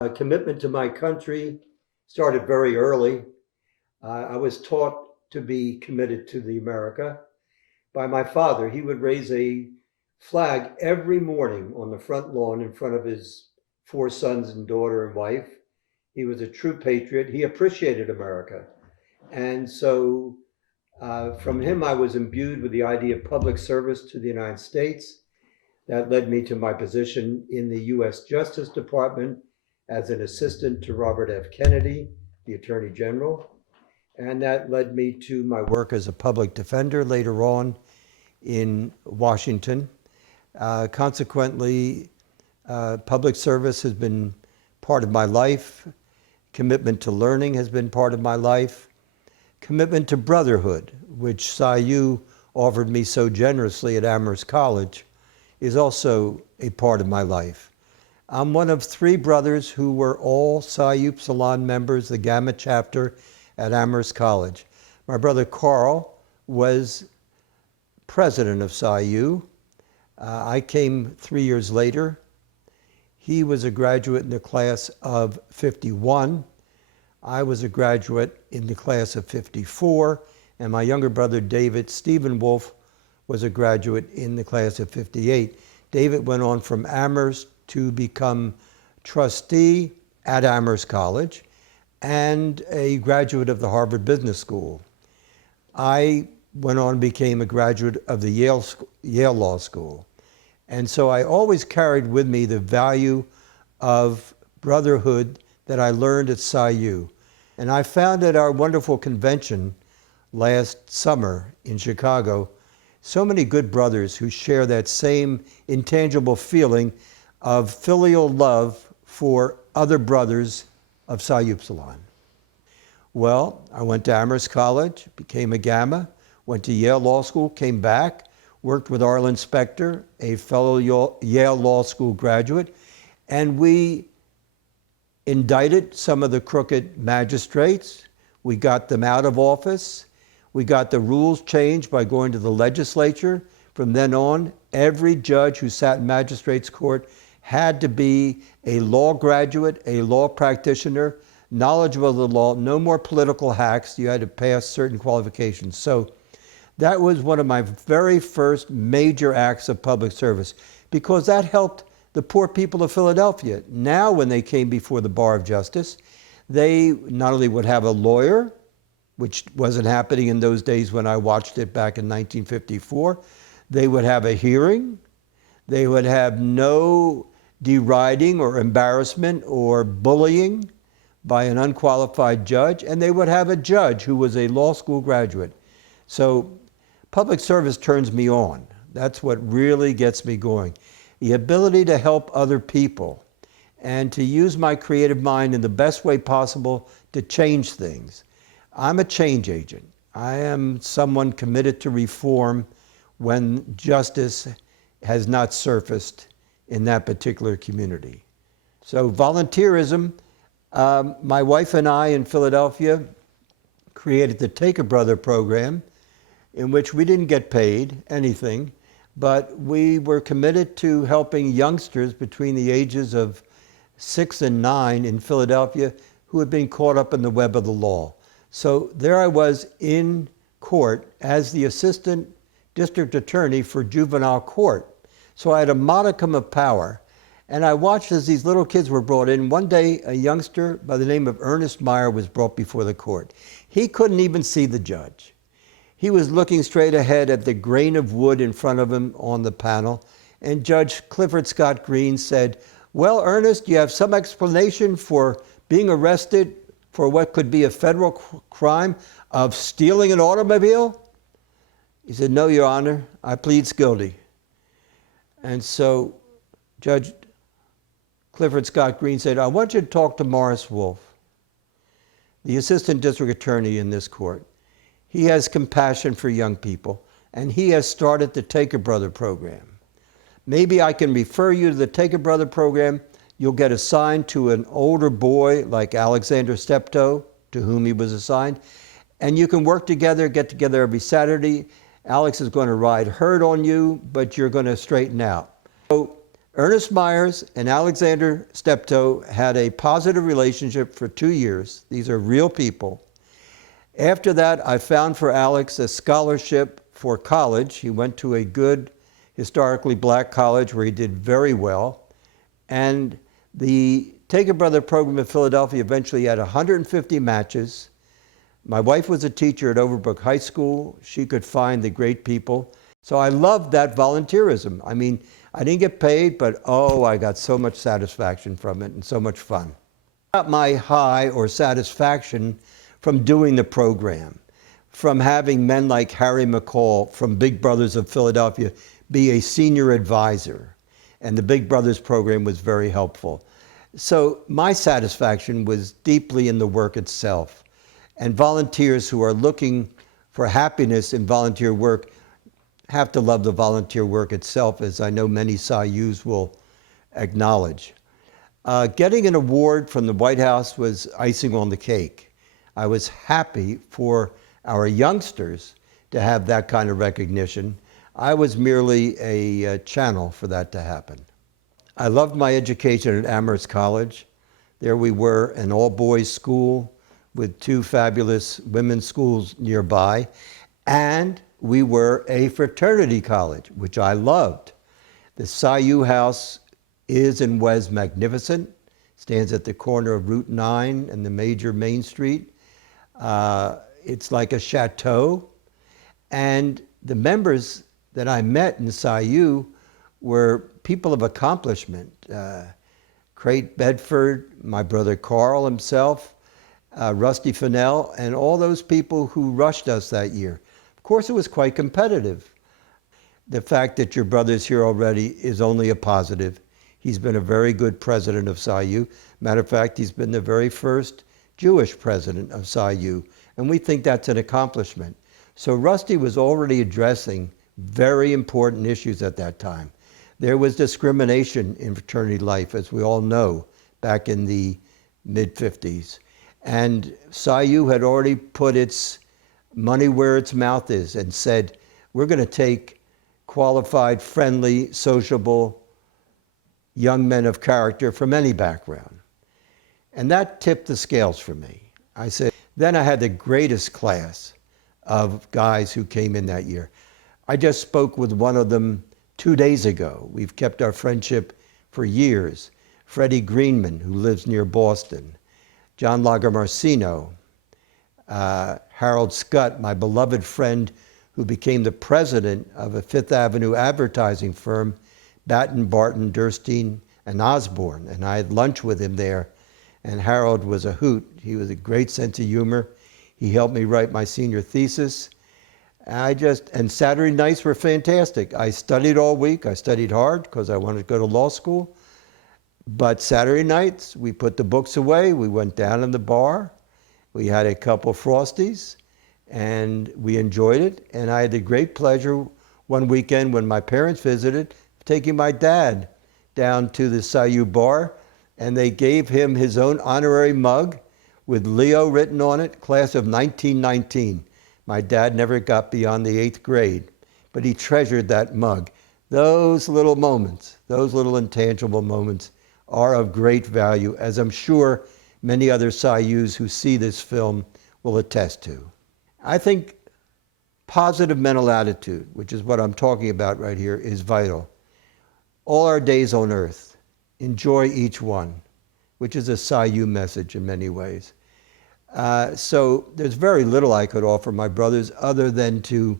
A commitment to my country started very early. I was taught to be committed to the America by my father. He would raise a flag every morning on the front lawn in front of his four sons and daughter and wife. He was a true patriot. He appreciated America. And so from him, I was imbued with the idea of public service to the United States. That led me to my position in the U.S. Justice Department as an assistant to Robert F. Kennedy, the Attorney General. And that led me to my work as a public defender later on in Washington. Consequently, public service has been part of my life. Commitment to learning has been part of my life. Commitment to brotherhood, which SciU offered me so generously at Amherst College, is also a part of my life. I'm one of three brothers who were all Psi Upsilon members, the Gamma chapter at Amherst College. My brother Carl was president of SciU. I came 3 years later. He was a graduate in the class of 51. I was a graduate in the class of 54, and my younger brother David Stephen Wolff was a graduate in the class of 58. David went on from Amherst to become trustee at Amherst College and a graduate of the Harvard Business School. I went on and became a graduate of the Yale Law School. And so I always carried with me the value of brotherhood that I learned at SciU. And I found at our wonderful convention last summer in Chicago so many good brothers who share that same intangible feeling of filial love for other brothers of Psi Upsilon. Well, I went to Amherst College, became a Gamma, went to Yale Law School, came back, worked with Arlen Specter, a fellow Yale Law School graduate, and we indicted some of the crooked magistrates. We got them out of office. We got the rules changed by going to the legislature. From then on, every judge who sat in magistrates court had to be a law graduate, a law practitioner, knowledgeable of the law, no more political hacks. You had to pass certain qualifications. So that was one of my very first major acts of public service, because that helped the poor people of Philadelphia. Now, when they came before the Bar of Justice, they not only would have a lawyer, which wasn't happening in those days when I watched it back in 1954, they would have a hearing, they would have no deriding or embarrassment or bullying by an unqualified judge, and they would have a judge who was a law school graduate. So public service turns me on. That's what really gets me going. The ability to help other people and to use my creative mind in the best way possible to change things. I'm a change agent. I am someone committed to reform when justice has not surfaced in that particular community. So volunteerism, my wife and I in Philadelphia created the Take a Brother program, in which we didn't get paid anything, but we were committed to helping youngsters between the ages of 6 and 9 in Philadelphia who had been caught up in the web of the law. So there I was in court as the assistant district attorney for juvenile court. So I had a modicum of power. And I watched as these little kids were brought in. One day, a youngster by the name of Ernest Meyer was brought before the court. He couldn't even see the judge. He was looking straight ahead at the grain of wood in front of him on the panel. And Judge Clifford Scott Green said, "Well, Ernest, you have some explanation for being arrested for what could be a federal crime of stealing an automobile?" He said, "No, Your Honor, I plead guilty." And so Judge Clifford Scott Green said, "I want you to talk to Morris Wolff, the assistant district attorney in this court. He has compassion for young people, and he has started the Take a Brother program. Maybe I can refer you to the Take a Brother program. You'll get assigned to an older boy like Alexander Steptoe, to whom he was assigned, and you can work together, get together every Saturday. Alex is going to ride herd on you, but you're going to straighten out." So Ernest Myers and Alexander Steptoe had a positive relationship for 2 years. These are real people. After that, I found for Alex a scholarship for college. He went to a good, historically black college where he did very well. And the Take a Brother program in Philadelphia eventually had 150 matches. My wife was a teacher at Overbrook High School. She could find the great people. So I loved that volunteerism. I mean, I didn't get paid, but oh, I got so much satisfaction from it and so much fun. I got my high or satisfaction from doing the program, from having men like Harry McCall from Big Brothers of Philadelphia be a senior advisor. And the Big Brothers program was very helpful. So my satisfaction was deeply in the work itself. And volunteers who are looking for happiness in volunteer work have to love the volunteer work itself, as I know many SIUs will acknowledge. Getting an award from the White House was icing on the cake. I was happy for our youngsters to have that kind of recognition. I was merely a channel for that to happen. I loved my education at Amherst College. There we were, an all-boys school with 2 fabulous women's schools nearby, and we were a fraternity college, which I loved. The SIU House is and was magnificent. Stands at the corner of Route 9 and the major Main Street. It's like a chateau. And the members that I met in SIU were people of accomplishment. Crate Bedford, my brother Carl himself, Rusty Fennell, and all those people who rushed us that year. Of course, it was quite competitive. The fact that your brother's here already is only a positive. He's been a very good president of SIU. Matter of fact, he's been the very first Jewish president of SIU, and we think that's an accomplishment. So Rusty was already addressing very important issues at that time. There was discrimination in fraternity life, as we all know, back in the mid-50s. And SIU had already put its money where its mouth is and said, we're going to take qualified, friendly, sociable young men of character from any background. And that tipped the scales for me. I said, then I had the greatest class of guys who came in that year. I just spoke with one of them 2 days ago. We've kept our friendship for years. Freddie Greenman, who lives near Boston. John Lagomarsino. Harold Scott, my beloved friend who became the president of a Fifth Avenue advertising firm, Batten, Barton, Durstein, and Osborne. And I had lunch with him there. And Harold was a hoot. He was a great sense of humor. He helped me write my senior thesis. And Saturday nights were fantastic. I studied all week. I studied hard because I wanted to go to law school. But Saturday nights, we put the books away. We went down in the bar. We had a couple Frosties, and we enjoyed it. And I had the great pleasure one weekend when my parents visited, taking my dad down to the SIU bar, and they gave him his own honorary mug with Leo written on it, class of 1919. My dad never got beyond the 8th grade, but he treasured that mug. Those little moments, those little intangible moments are of great value, as I'm sure many other SIUs who see this film will attest to. I think positive mental attitude, which is what I'm talking about right here, is vital. All our days on earth, enjoy each one, which is a SIU message in many ways. So there's very little I could offer my brothers other than to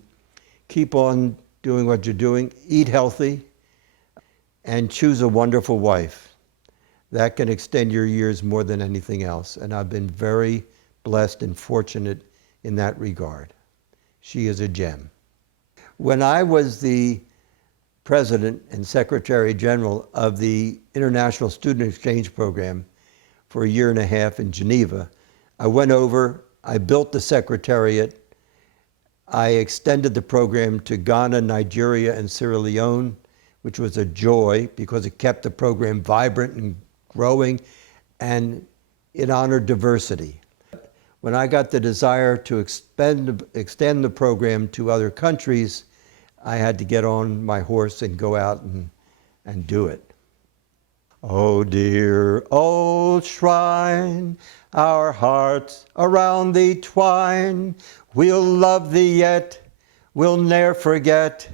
keep on doing what you're doing, eat healthy, and choose a wonderful wife. That can extend your years more than anything else. And I've been very blessed and fortunate in that regard. She is a gem. When I was the president and secretary general of the International Student Exchange Program for a year and a half in Geneva, I went over, I built the secretariat, I extended the program to Ghana, Nigeria, and Sierra Leone, which was a joy because it kept the program vibrant and growing, and it honored diversity. When I got the desire to extend the program to other countries, I had to get on my horse and go out and do it. Oh dear old shrine, our hearts around thee twine. We'll love thee yet, we'll ne'er forget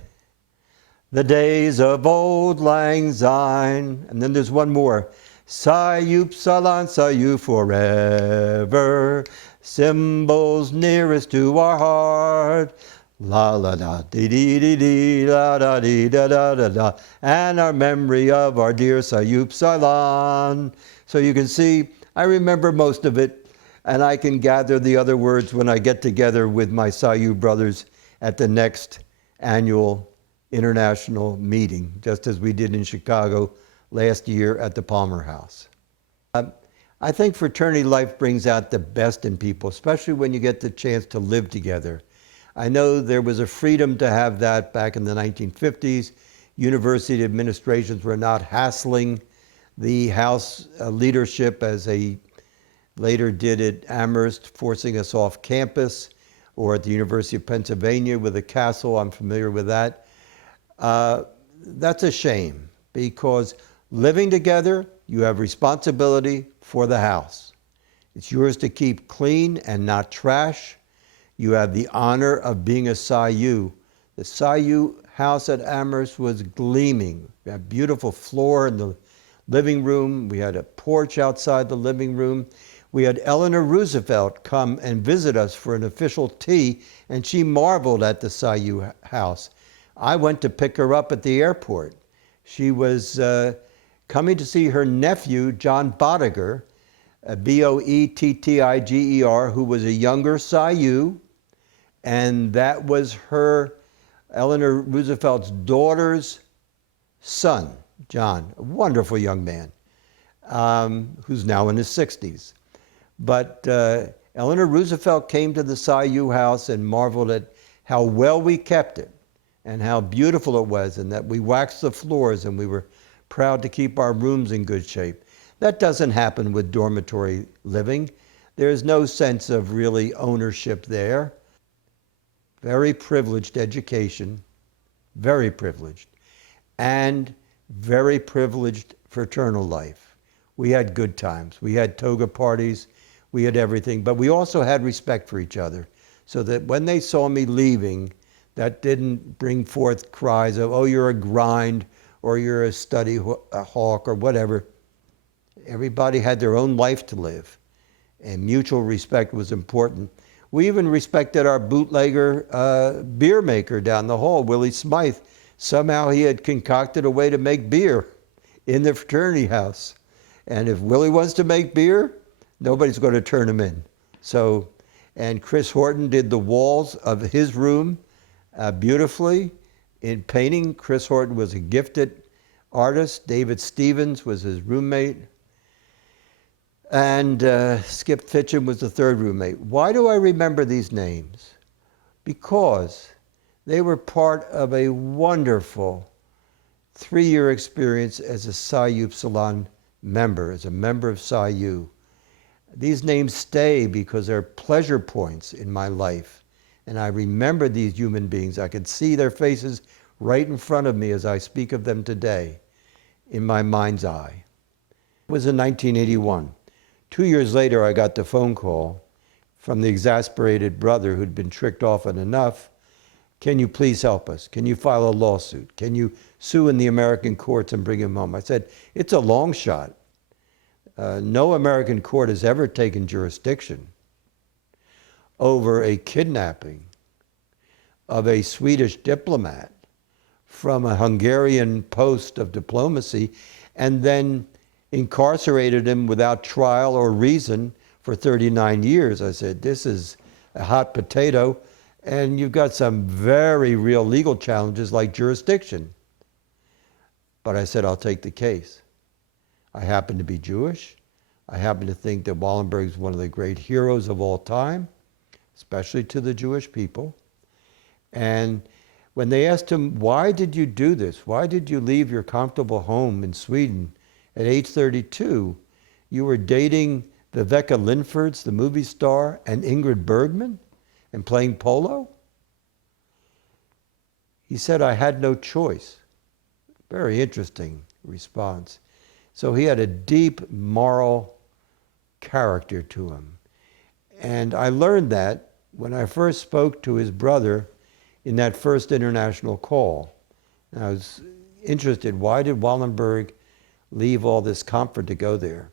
the days of old lang syne. And then there's one more. Upsilon, you forever, symbols nearest to our heart. La la da dee dee dee dee la da dee da da da da, and our memory of our dear Upsilon. So you can see, I remember most of it, and I can gather the other words when I get together with my Sayu brothers at the next annual international meeting, just as we did in Chicago last year at the Palmer House. I think fraternity life brings out the best in people, especially when you get the chance to live together. I know there was a freedom to have that back in the 1950s. University administrations were not hassling the House leadership as they later did at Amherst, forcing us off campus, or at the University of Pennsylvania with a castle. I'm familiar with that. That's a shame, because living together, you have responsibility for the house. It's yours to keep clean and not trash. You have the honor of being a Sayu. The Sayu house at Amherst was gleaming. We had a beautiful floor in the living room. We had a porch outside the living room. We had Eleanor Roosevelt come and visit us for an official tea, and she marveled at the Sayu house. I went to pick her up at the airport. She was coming to see her nephew, John Boettiger, Boettiger, who was a younger Sayu, and that was Eleanor Roosevelt's daughter's son, John, a wonderful young man, who's now in his 60s. But Eleanor Roosevelt came to the Sayu house and marveled at how well we kept it and how beautiful it was, and that we waxed the floors, and we were proud to keep our rooms in good shape. That doesn't happen with dormitory living. There's no sense of really ownership there. Very privileged education, very privileged, and very privileged fraternal life. We had good times. We had toga parties. We had everything, but we also had respect for each other, so that when they saw me leaving, that didn't bring forth cries of, oh, you're a grind, or you're a study hawk, or whatever. Everybody had their own life to live, and mutual respect was important. We even respected our bootlegger beer maker down the hall, Willie Smythe. Somehow he had concocted a way to make beer in the fraternity house. And if Willie wants to make beer, nobody's going to turn him in. So, and Chris Horton did the walls of his room beautifully in painting. Chris Horton was a gifted artist. David Stevens was his roommate. And Skip Fitcham was the third roommate. Why do I remember these names? Because they were part of a wonderful 3-year experience as a Psi Upsilon member, as a member of Psi. These names stay because they're pleasure points in my life. And I remember these human beings. I could see their faces right in front of me as I speak of them today in my mind's eye. It was in 1981. 2 years later, I got the phone call from the exasperated brother who'd been tricked often enough. Can you please help us? Can you file a lawsuit? Can you sue in the American courts and bring him home? I said, it's a long shot. No American court has ever taken jurisdiction over a kidnapping of a Swedish diplomat from a Hungarian post of diplomacy, and then incarcerated him without trial or reason for 39 years. I said, this is a hot potato, and you've got some very real legal challenges like jurisdiction. But I said, I'll take the case. I happen to be Jewish. I happen to think that Wallenberg is one of the great heroes of all time, especially to the Jewish people. And when they asked him, why did you do this? Why did you leave your comfortable home in Sweden at age 32? You were dating Viveka Linfords, the movie star, and Ingrid Bergman, and playing polo? He said, I had no choice. Very interesting response. So he had a deep moral character to him. And I learned that when I first spoke to his brother in that first international call. And I was interested, why did Wallenberg leave all this comfort to go there?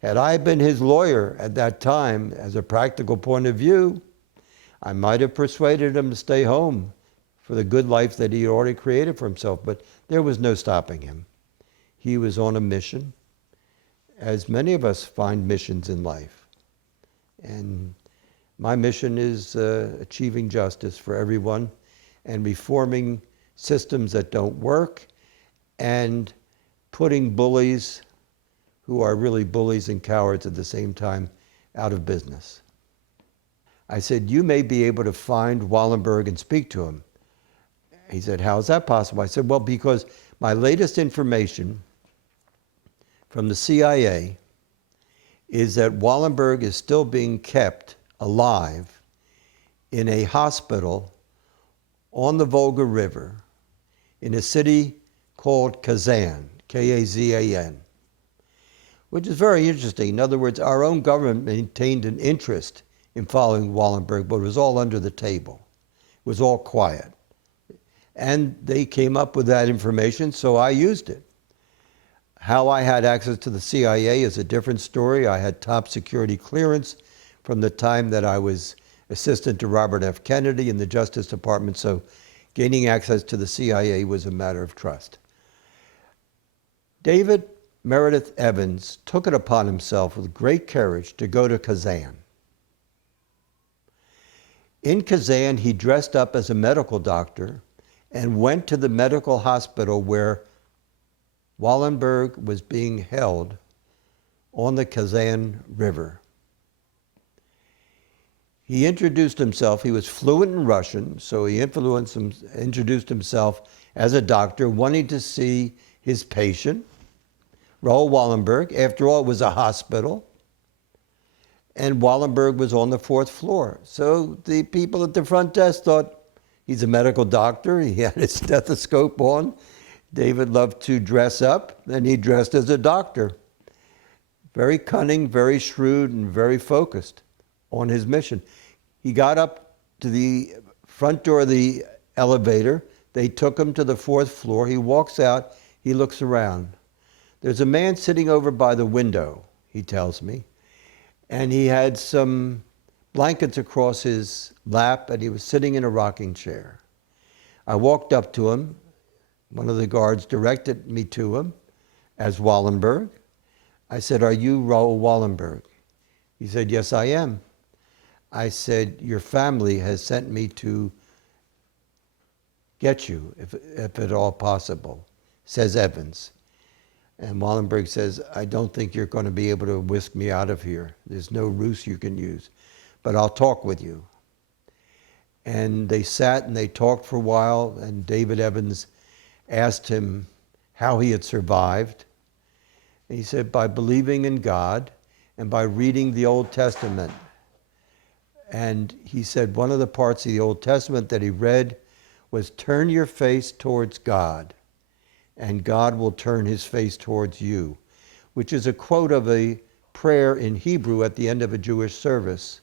Had I been his lawyer at that time, as a practical point of view, I might have persuaded him to stay home for the good life that he had already created for himself, but there was no stopping him. He was on a mission, as many of us find missions in life. And my mission is achieving justice for everyone and reforming systems that don't work and putting bullies, who are really bullies and cowards at the same time, out of business. I said, you may be able to find Wallenberg and speak to him. He said, how is that possible? I said, well, because my latest information from the CIA is that Wallenberg is still being kept alive in a hospital on the Volga River in a city called Kazan, K-A-Z-A-N, which is very interesting. In other words, our own government maintained an interest in following Wallenberg, but it was all under the table. It was all quiet. And they came up with that information, so I used it. How I had access to the CIA is a different story. I had top security clearance from the time that I was assistant to Robert F. Kennedy in the Justice Department, so gaining access to the CIA was a matter of trust. David Meredith Evans took it upon himself with great courage to go to Kazan. In Kazan, he dressed up as a medical doctor and went to the medical hospital where Wallenberg was being held on the Kazan River. He introduced himself. He was fluent in Russian, so he introduced himself as a doctor, wanting to see his patient, Raoul Wallenberg. After all, it was a hospital, and Wallenberg was on the 4th floor. So the people at the front desk thought, he's a medical doctor. He had his stethoscope on. David loved to dress up, and he dressed as a doctor. Very cunning, very shrewd, and very focused on his mission. He got up to the front door of the elevator. They took him to the 4th floor. He walks out. He looks around. There's a man sitting over by the window, he tells me, and he had some blankets across his lap, and he was sitting in a rocking chair. I walked up to him. One of the guards directed me to him as Wallenberg. I said, are you Raoul Wallenberg? He said, yes, I am. I said, your family has sent me to get you, if at all possible, says Evans. And Wallenberg says, I don't think you're going to be able to whisk me out of here. There's no ruse you can use, but I'll talk with you. And they sat and they talked for a while, and David Evans asked him how he had survived. And he said, by believing in God and by reading the Old Testament. And he said one of the parts of the Old Testament that he read was, turn your face towards God, and God will turn his face towards you, which is a quote of a prayer in Hebrew at the end of a Jewish service.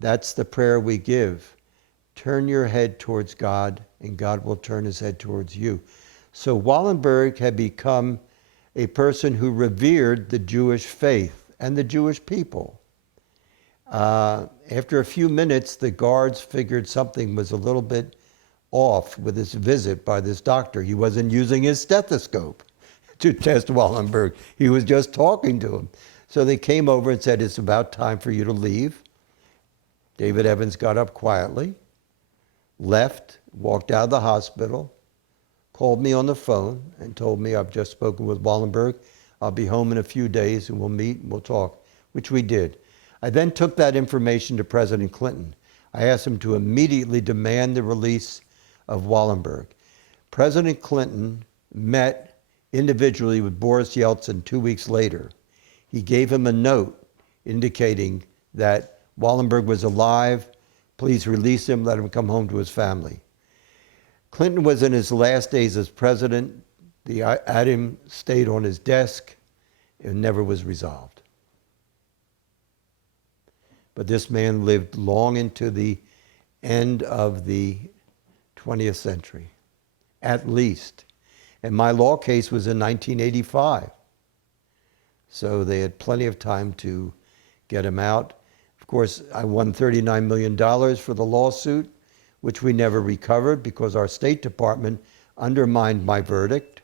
That's the prayer we give. Turn your head towards God, and God will turn his head towards you. So Wallenberg had become a person who revered the Jewish faith and the Jewish people. After a few minutes, the guards figured something was a little bit off with this visit by this doctor. He wasn't using his stethoscope to test Wallenberg. He was just talking to him. So they came over and said, it's about time for you to leave. David Evans got up quietly, left, walked out of the hospital, called me on the phone and told me, I've just spoken with Wallenberg. I'll be home in a few days and we'll meet and we'll talk, which we did. I then took that information to President Clinton. I asked him to immediately demand the release of Wallenberg. President Clinton met individually with Boris Yeltsin 2 weeks later. He gave him a note indicating that Wallenberg was alive. Please release him, let him come home to his family. Clinton was in his last days as president. The item stayed on his desk. It never was resolved. But this man lived long into the end of the 20th century, at least. And my law case was in 1985. So they had plenty of time to get him out. Of course, I won $39 million for the lawsuit, which we never recovered because our State Department undermined my verdict.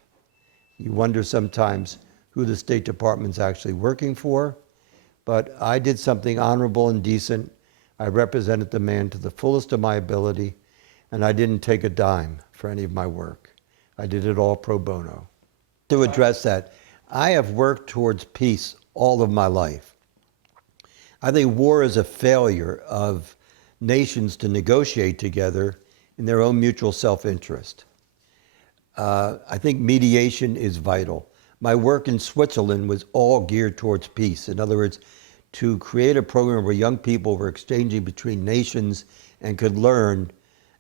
You wonder sometimes who the State Department's actually working for. But I did something honorable and decent. I represented the man to the fullest of my ability, and I didn't take a dime for any of my work. I did it all pro bono. To address that, I have worked towards peace all of my life. I think war is a failure of nations to negotiate together in their own mutual self-interest. I think mediation is vital. My work in Switzerland was all geared towards peace. In other words, to create a program where young people were exchanging between nations and could learn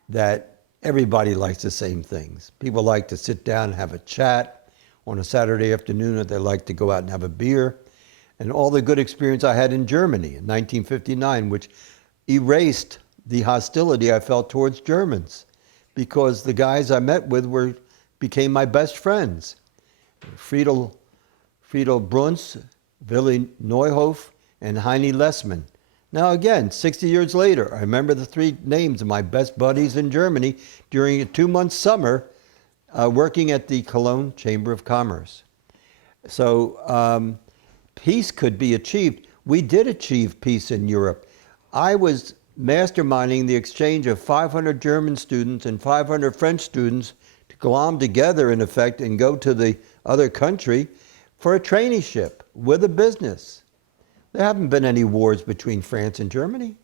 that everybody likes the same things. People like to sit down and have a chat on a Saturday afternoon, or they like to go out and have a beer. And all the good experience I had in Germany in 1959, which erased the hostility I felt towards Germans, because the guys I met with became my best friends. Friedel Bruns, Willy Neuhoff, and Heini Lessmann. Now again, 60 years later, I remember the three names of my best buddies in Germany during a 2-month summer working at the Cologne Chamber of Commerce. So peace could be achieved. We did achieve peace in Europe. I was masterminding the exchange of 500 German students and 500 French students to glom together, in effect, and go to the other country for a traineeship with a business. There haven't been any wars between France and Germany.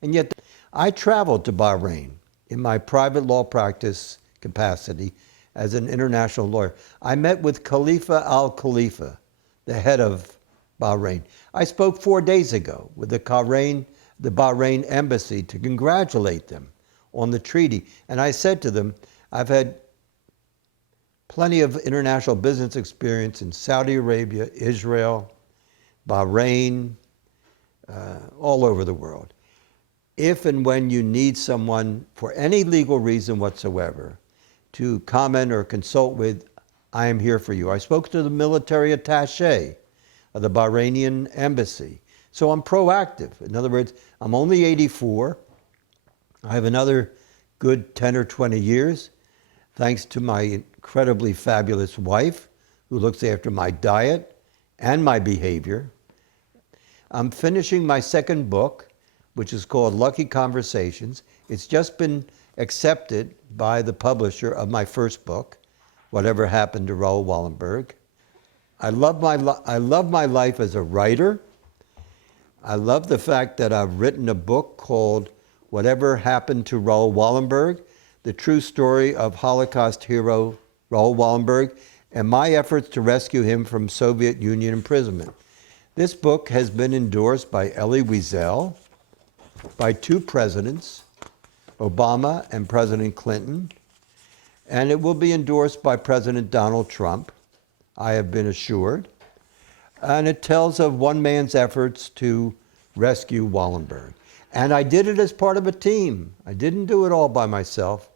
And yet I traveled to Bahrain in my private law practice capacity as an international lawyer. I met with Khalifa al-Khalifa, the head of Bahrain. I spoke 4 days ago with the Bahrain embassy to congratulate them on the treaty. And I said to them, I've had plenty of international business experience in Saudi Arabia, Israel, Bahrain, all over the world. If and when you need someone for any legal reason whatsoever to comment or consult with, I am here for you. I spoke to the military attaché of the Bahrainian embassy. So I'm proactive. In other words, I'm only 84. I have another good 10 or 20 years, thanks to my incredibly fabulous wife, who looks after my diet and my behavior. I'm finishing my second book, which is called Lucky Conversations. It's just been accepted by the publisher of my first book, Whatever Happened to Raoul Wallenberg. I love my life as a writer. I love the fact that I've written a book called Whatever Happened to Raoul Wallenberg, the true story of Holocaust hero Raoul Wallenberg and my efforts to rescue him from Soviet Union imprisonment. This book has been endorsed by Elie Wiesel, by 2 presidents, Obama and President Clinton, and it will be endorsed by President Donald Trump, I have been assured. And it tells of one man's efforts to rescue Wallenberg. And I did it as part of a team. I didn't do it all by myself.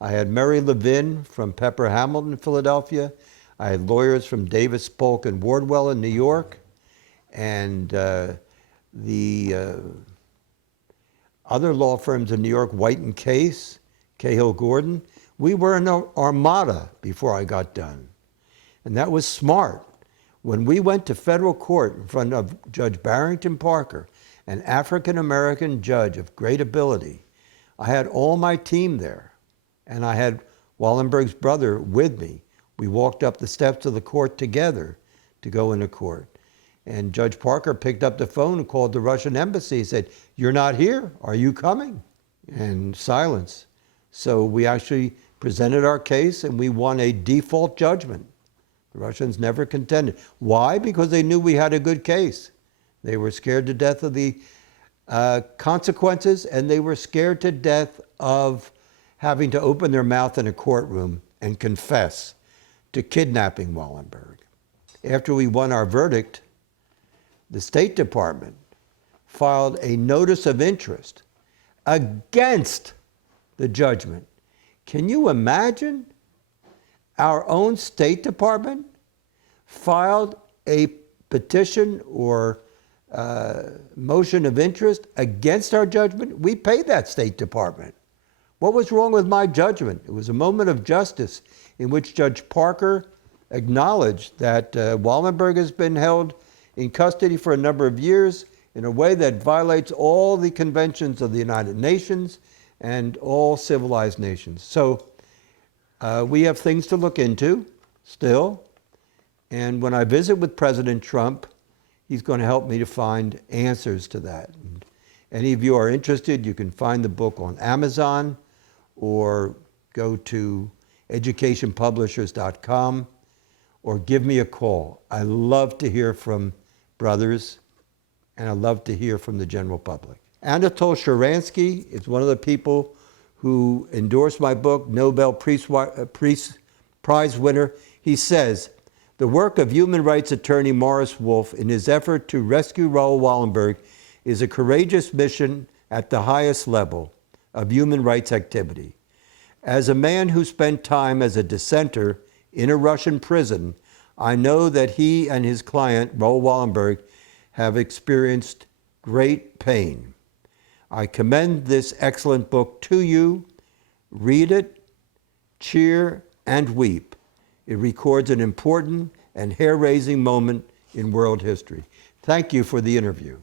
I had Mary Levin from Pepper Hamilton, Philadelphia. I had lawyers from Davis, Polk, and Wardwell in New York. And the other law firms in New York, White and Case, Cahill Gordon. We were an armada before I got done. And that was smart. When we went to federal court in front of Judge Barrington Parker, an African-American judge of great ability, I had all my team there. And I had Wallenberg's brother with me. We walked up the steps of the court together to go into court. And Judge Parker picked up the phone and called the Russian embassy and said, "You're not here, are you coming?" And silence. So we actually presented our case and we won a default judgment. The Russians never contended. Why? Because they knew we had a good case. They were scared to death of the consequences, and they were scared to death of having to open their mouth in a courtroom and confess to kidnapping Wallenberg. After we won our verdict, the State Department filed a notice of interest against the judgment. Can you imagine? Our own State Department filed a petition or motion of interest against our judgment. We paid that State Department. What was wrong with my judgment? It was a moment of justice in which Judge Parker acknowledged that Wallenberg has been held in custody for a number of years in a way that violates all the conventions of the United Nations and all civilized nations. So we have things to look into still. And when I visit with President Trump, he's going to help me to find answers to that. And any of you are interested, you can find the book on Amazon or go to educationpublishers.com or give me a call. I love to hear from brothers, and I love to hear from the general public. Anatol Sharansky is one of the people who endorsed my book, Nobel Prize winner. He says, the work of human rights attorney Morris Wolff in his effort to rescue Raoul Wallenberg is a courageous mission at the highest level of human rights activity. As a man who spent time as a dissenter in a Russian prison, I know that he and his client, Raoul Wallenberg, have experienced great pain. I commend this excellent book to you. Read it, cheer, and weep. It records an important and hair-raising moment in world history. Thank you for the interview.